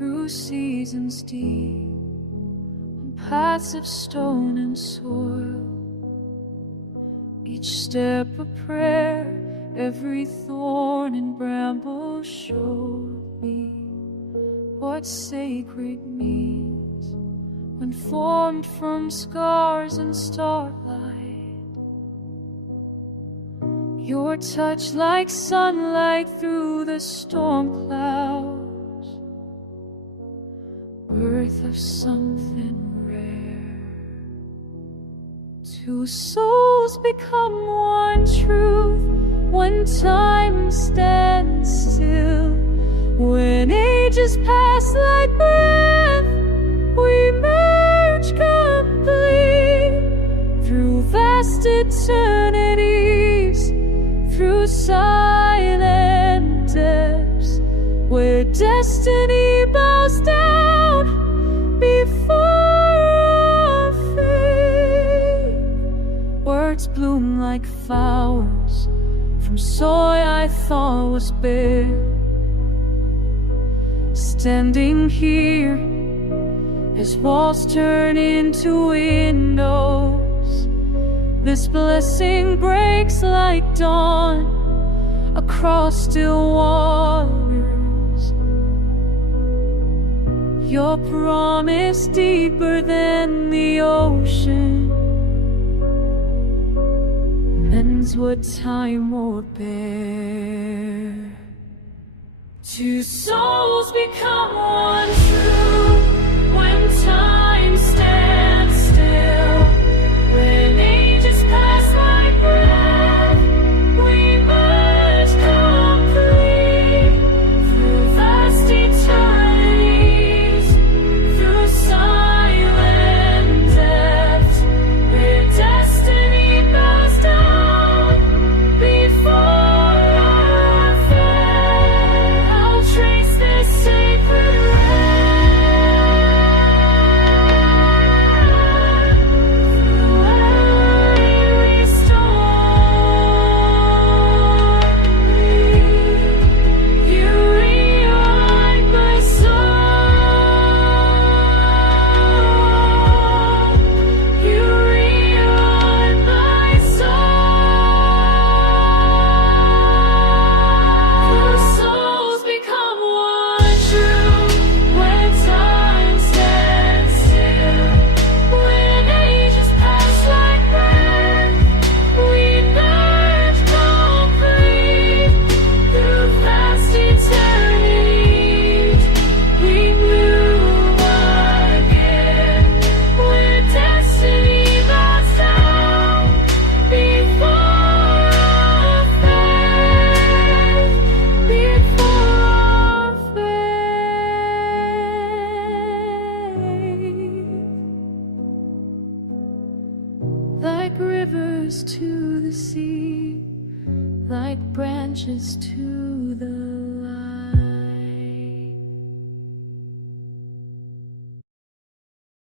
through seasons deep, on paths of stone and soil. Each step a prayer, every thorn and bramble showed me what sacred means when formed from scars and starlight. Your touch like sunlight through the storm clouds, birth of something rare. Two souls become one truth when time stands still. When ages pass like breath, we merge complete through vast eternities, through silent depths where destiny bows down before our faith. Words bloom like flowers from soil I thought was bare. Standing here as walls turn into windows, this blessing breaks like dawn across still waters. Your promise deeper than the ocean mends what time won't bear. Two souls become one truth when time stands still. When ages pass like breath, we merge complete through vast eternities, through silent depths where destiny bows down before. Like rivers to the sea, like branches to the